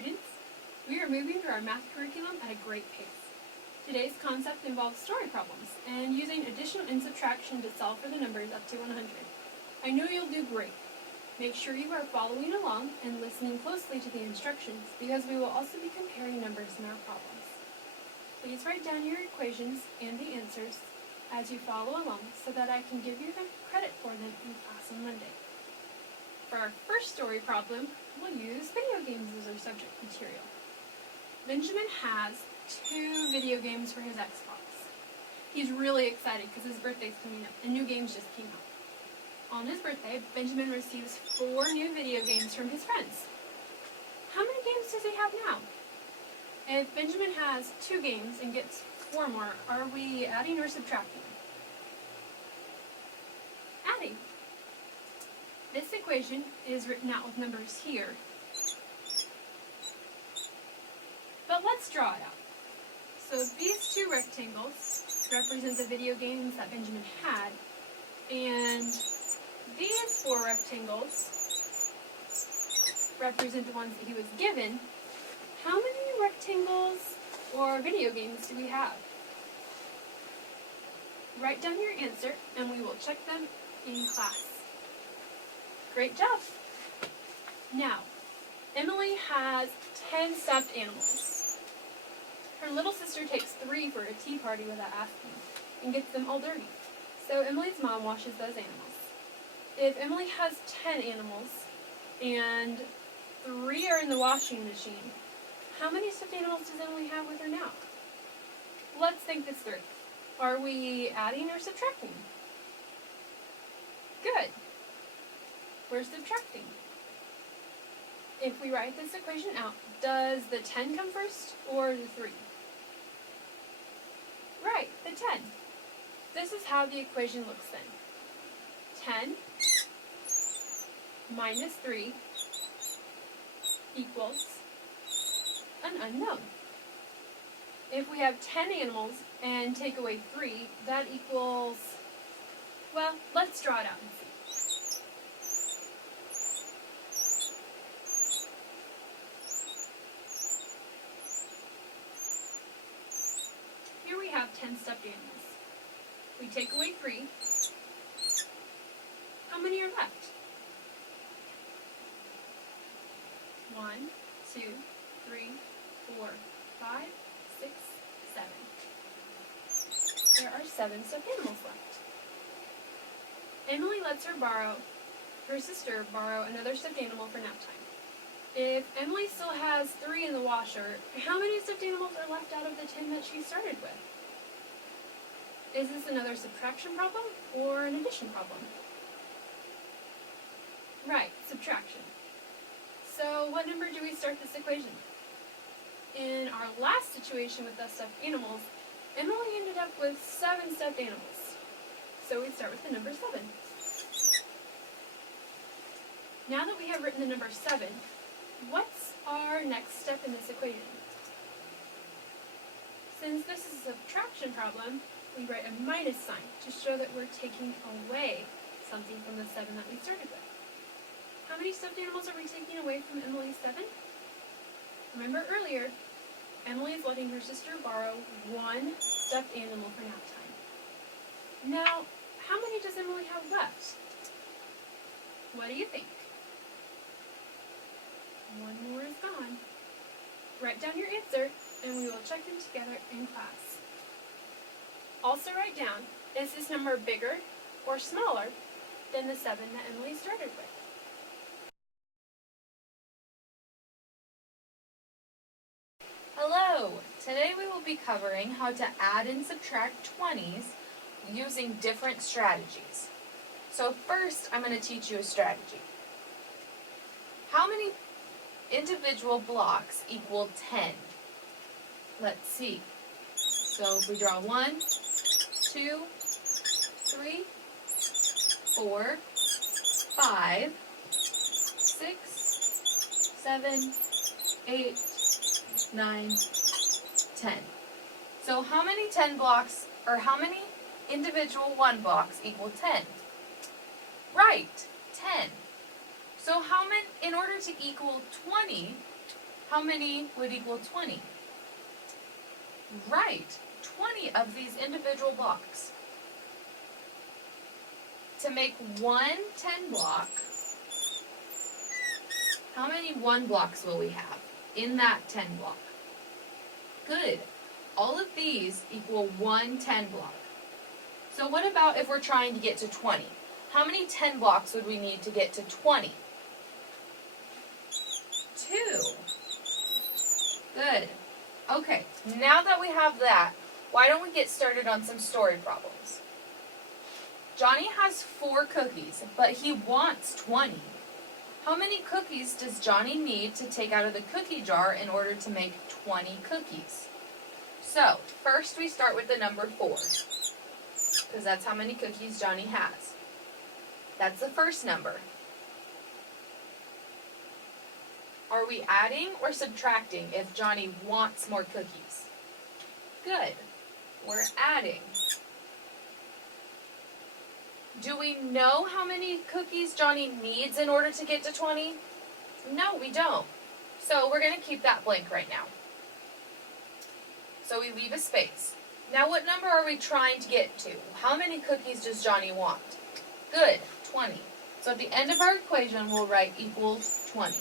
students! We are moving through our math curriculum at a great pace. Today's concept involves story problems and using addition and subtraction to solve for the numbers up to 100. I know you'll do great. Make sure you are following along and listening closely to the instructions because we will also be comparing numbers in our problems. Please write down your equations and the answers as you follow along so that I can give you the credit for them in class on Monday. For our first story problem, we'll use video games as our subject material. Benjamin has 2 video games for his Xbox. He's really excited because his birthday's coming up and new games just came out. On his birthday, Benjamin receives 4 new video games from his friends. How many games does he have now? If Benjamin has 2 games and gets 4 more, are we adding or subtracting? Adding. This equation is written out with numbers here. But let's draw it out. So these 2 rectangles represent the video games that Benjamin had, and these 4 rectangles represent the ones that he was given. How many rectangles or video games do we have? Write down your answer and we will check them in class. Great job! Now, Emily has 10 stuffed animals. Her little sister takes 3 for a tea party without asking and gets them all dirty. So Emily's mom washes those animals. If Emily has 10 animals and 3 are in the washing machine, how many stuffed animals does Emily have with her now? Let's think this through. Are we adding or subtracting? Good. We're subtracting. If we write this equation out, does the 10 come first or the 3? Right, the 10. This is how the equation looks then. 10 minus 3 equals an unknown. If we have 10 animals and take away 3, that equals, well, let's draw it out and see. Here we have 10 stuffed animals. We take away 3. How many are left? 1, 2, 3, 4, 5, 6, 7. There are 7 stuffed animals left. Emily lets her sister borrow another stuffed animal for nap time. If Emily still has 3 in the washer, how many stuffed animals are left out of the 10 that she started with? Is this another subtraction problem or an addition problem? Right, subtraction. So what number do we start this equation? In our last situation with the stuffed animals, Emily ended up with 7 stuffed animals. So we start with the number 7. Now that we have written the number 7, what's our next step in this equation? Since this is a subtraction problem, we write a minus sign to show that we're taking away something from the 7 that we started with. How many stuffed animals are we taking away from Emily's 7? Remember earlier, Emily is letting her sister borrow 1 stuffed animal for nap time. Now, how many does Emily have left? What do you think? 1 more is gone. Write down your answer and we will check them together in class. Also write down, is this number bigger or smaller than the 7 that Emily started with? Hello! Today we will be covering how to add and subtract 20s using different strategies. So first, I'm going to teach you a strategy. How many individual blocks equal 10? Let's see. So if we draw 1, 2, 3, 4, 5, 6, 7, 8, 9, 10. So how many 10 blocks, or how many individual 1 blocks equal 10? Right, 10. So how many, in order to equal 20, how many would equal 20? Right, 20 of these individual blocks. To make one 10 block, how many 1 blocks will we have in that 10 block? Good. All of these equal one 10 block. So what about if we're trying to get to 20? How many 10 blocks would we need to get to 20? 2. Good. Okay, now that we have that, why don't we get started on some story problems? Johnny has 4 cookies, but he wants 20. How many cookies does Johnny need to take out of the cookie jar in order to make 20 cookies? So, first we start with the number 4, because that's how many cookies Johnny has. That's the first number. Are we adding or subtracting if Johnny wants more cookies? Good. We're adding. Do we know how many cookies Johnny needs in order to get to 20? No, we don't. So we're going to keep that blank right now. So we leave a space. Now what number are we trying to get to? How many cookies does Johnny want? Good, 20. So at the end of our equation, we'll write equals 20.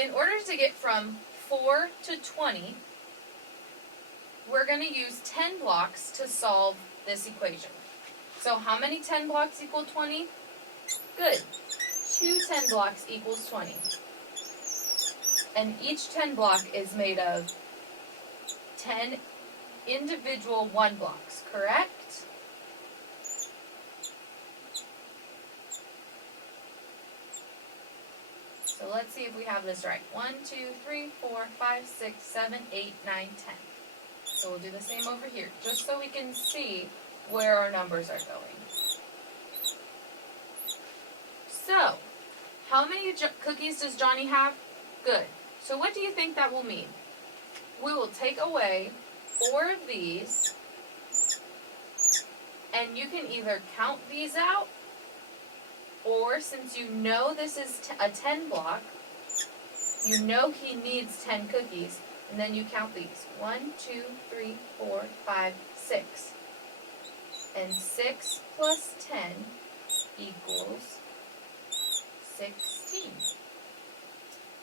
In order to get from 4 to 20, we're going to use 10 blocks to solve this equation. So how many 10 blocks equal 20? Good. 2 10 blocks equals 20. And each 10 block is made of 10 individual 1 blocks, correct? So let's see if we have this right. 1, 2, 3, 4, 5, 6, 7, 8, 9, 10. So we'll do the same over here, just so we can see where our numbers are going. So, how many cookies does Johnny have? Good. So what do you think that will mean? We will take away 4 of these, and you can either count these out, or since you know this is a 10 block, you know he needs 10 cookies, and then you count these. 1, 2, 3, 4, 5, 6. And 6 plus 10 equals 16.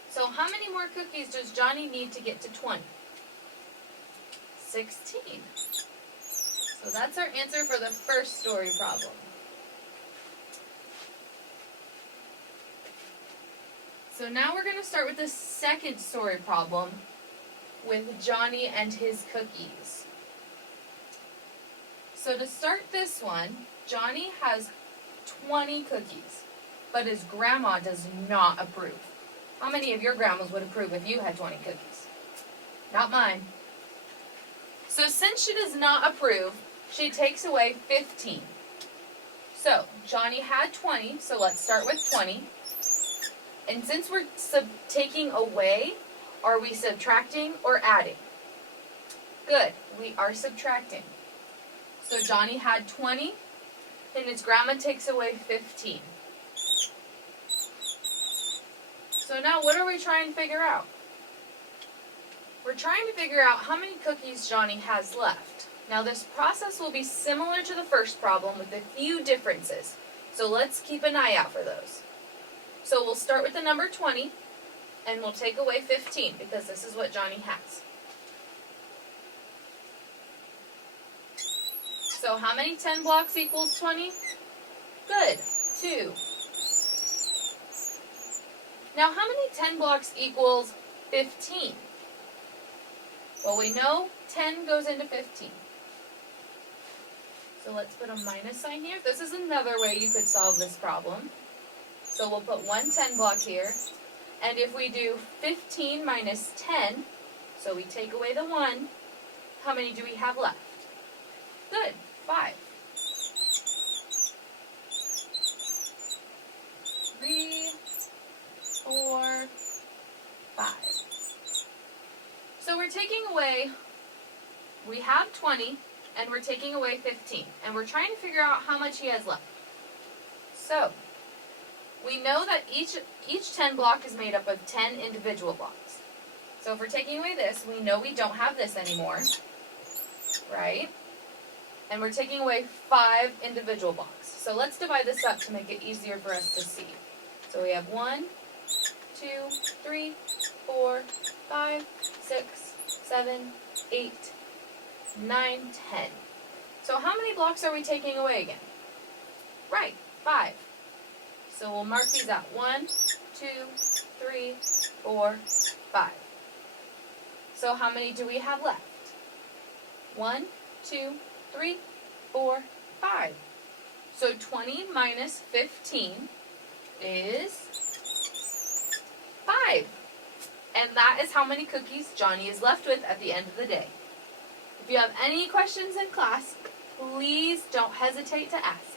So how many more cookies does Johnny need to get to 20? 16. So that's our answer for the first story problem. So now we're going to start with the second story problem with Johnny and his cookies. So to start this one, Johnny has 20 cookies, but his grandma does not approve. How many of your grandmas would approve if you had 20 cookies? Not mine. So since she does not approve, she takes away 15. So Johnny had 20, so let's start with 20. And since we're taking away, are we subtracting or adding? Good, we are subtracting. So Johnny had 20, and his grandma takes away 15. So now what are we trying to figure out? We're trying to figure out how many cookies Johnny has left. Now this process will be similar to the first problem with a few differences. So let's keep an eye out for those. So we'll start with the number 20, and we'll take away 15, because this is what Johnny has. So how many 10 blocks equals 20? Good, 2. Now how many 10 blocks equals 15? Well, we know 10 goes into 15. So let's put a minus sign here. This is another way you could solve this problem. So we'll put one 10 block here. And if we do 15 minus 10, so we take away the 1, how many do we have left? Good, 5. 3, 4, 5. So we're taking away, we have 20, and we're taking away 15. And we're trying to figure out how much he has left. So, we know that each 10 block is made up of 10 individual blocks. So if we're taking away this, we know we don't have this anymore, right? And we're taking away 5 individual blocks. So let's divide this up to make it easier for us to see. So we have 1, 2, 3, 4, 5, 6, 7, 8, 9, 10. So how many blocks are we taking away again? Right, 5. So we'll mark these out. 1, 2, 3, 4, 5. So how many do we have left? 1, 2, 3, 4, 5. So 20 minus 15 is 5. And that is how many cookies Johnny is left with at the end of the day. If you have any questions in class, please don't hesitate to ask.